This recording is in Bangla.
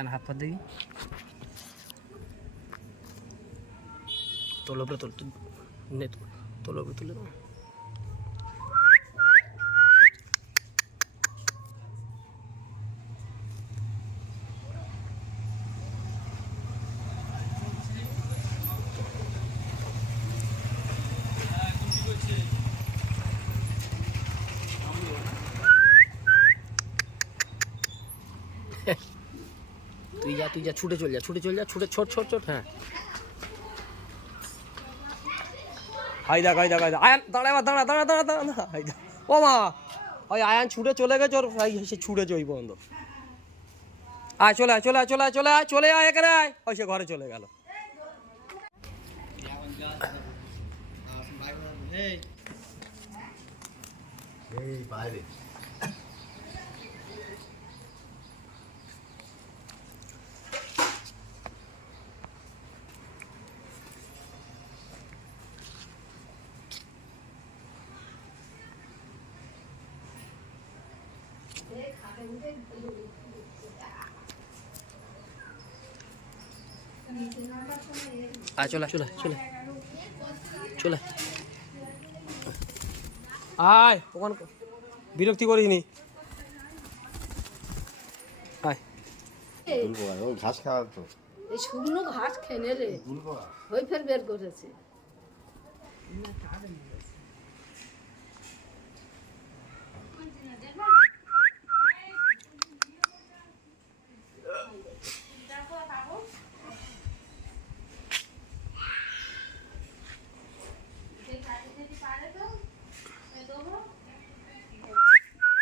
কান হাত পা দেখি তোলো উপরে তোল নে তোল উপরে তুলে দাও। তুই যা তুই যা ছুটে চল যা ছুটে চল যা ছুটে ছোট ছোট ছোট হ্যাঁ। হাই দেখ হাই দেখ হাই দেখ। আয়ান দাঁড়া এবার দাঁড়া দাঁড়া দাঁড়া দাঁড়া হাই দেখ। ও মা ওই আয়ান ছুটে চলে গেছে ওর হাই সে ছুটেছে ওই পর্যন্ত। আয় চলে আয় চলে আয় চলে আয় চলে আয় চলে আয় এখানে আয়। ওই সে ঘরে চলে গেল। এই বাইরে। আয় চলে চলে চলে। চলে। আয়। আয় ওখানে বিরক্তি করিনি আয়। ওই ঘাস খাওয়ার তো। এই শুকনো ঘাস খেলে রে। ওই ফের বের করেছে।